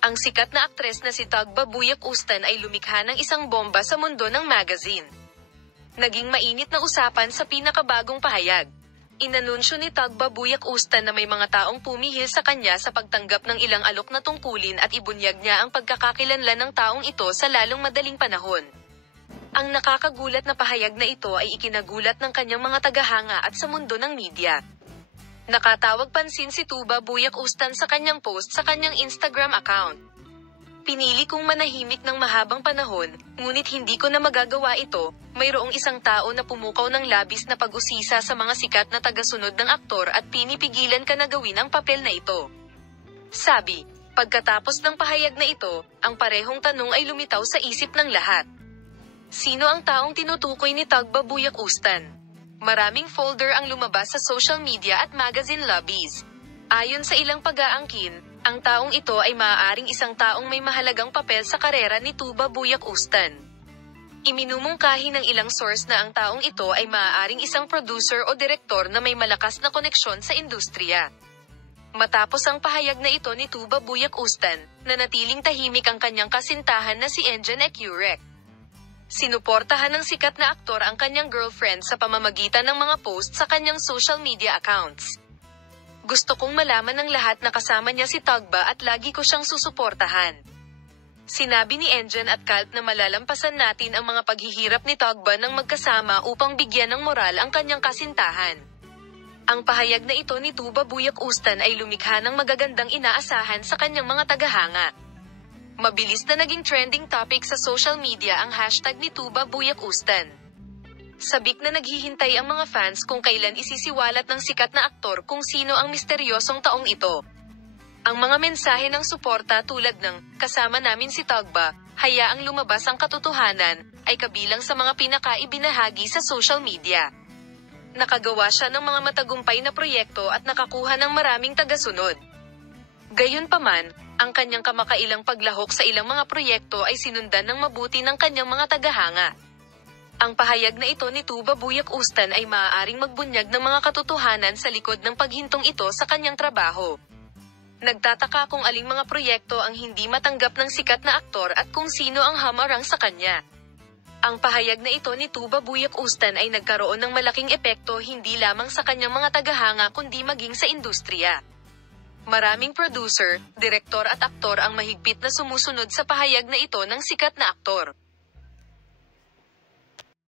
Ang sikat na aktres na si Tagba Buyak Ustan ay lumikha ng isang bomba sa mundo ng magazine. Naging mainit na usapan sa pinakabagong pahayag. Inanunsyo ni Tagba Buyak Ustan na may mga taong pumihil sa kanya sa pagtanggap ng ilang alok na tungkulin at ibunyag niya ang pagkakakilanlan ng taong ito sa lalong madaling panahon. Ang nakakagulat na pahayag na ito ay ikinagulat ng kanyang mga tagahanga at sa mundo ng media. Nakatawag pansin si Tuba Buyak Ustan sa kanyang post sa kanyang Instagram account. Pinili kong manahimik ng mahabang panahon, ngunit hindi ko na magagawa ito. Mayroong isang tao na pumukaw ng labis na pag-usisa sa mga sikat na tagasunod ng aktor at pinipigilan ka na gawin ang papel na ito. Sabi, pagkatapos ng pahayag na ito, ang parehong tanong ay lumitaw sa isip ng lahat. Sino ang taong tinutukoy ni Tagba Buyak Ustan? Maraming folder ang lumabas sa social media at magazine lobbies. Ayon sa ilang pag-aangkin, ang taong ito ay maaaring isang taong may mahalagang papel sa karera ni Tuba Buyak Ustan. Iminumungkahi ng ilang source na ang taong ito ay maaaring isang producer o direktor na may malakas na koneksyon sa industriya. Matapos ang pahayag na ito ni Tuba Buyak Ustan, nanatiling tahimik ang kanyang kasintahan na si Engin Ecurek. Sinuportahan ng sikat na aktor ang kanyang girlfriend sa pamamagitan ng mga post sa kanyang social media accounts. Gusto kong malaman ng lahat na kasama niya si Tagba at lagi ko siyang susuportahan. Sinabi ni Engin at Kalp na malalampasan natin ang mga paghihirap ni Tagba ng magkasama upang bigyan ng moral ang kanyang kasintahan. Ang pahayag na ito ni Tuba Buyak Ustan ay lumikha ng magagandang inaasahan sa kanyang mga tagahanga. Mabilis na naging trending topic sa social media ang hashtag ni Tuba Buyak Ustan. Sabik na naghihintay ang mga fans kung kailan isisiwalat ng sikat na aktor kung sino ang misteryosong taong ito. Ang mga mensahe ng suporta tulad ng, kasama namin si Tagba, hayaang lumabas ang katotohanan, ay kabilang sa mga pinakaibinahagi sa social media. Nakagawa siya ng mga matagumpay na proyekto at nakakuha ng maraming tagasunod. Gayunpaman, ang kanyang kamakailang paglahok sa ilang mga proyekto ay sinundan ng mabuti ng kanyang mga tagahanga. Ang pahayag na ito ni Tuba Buyak Ustan ay maaaring magbunyag ng mga katotohanan sa likod ng paghintong ito sa kanyang trabaho. Nagtataka kung aling mga proyekto ang hindi matanggap ng sikat na aktor at kung sino ang hamarang sa kanya. Ang pahayag na ito ni Tuba Buyak Ustan ay nagkaroon ng malaking epekto hindi lamang sa kanyang mga tagahanga kundi maging sa industriya. Maraming producer, direktor at aktor ang mahigpit na sumusunod sa pahayag na ito ng sikat na aktor.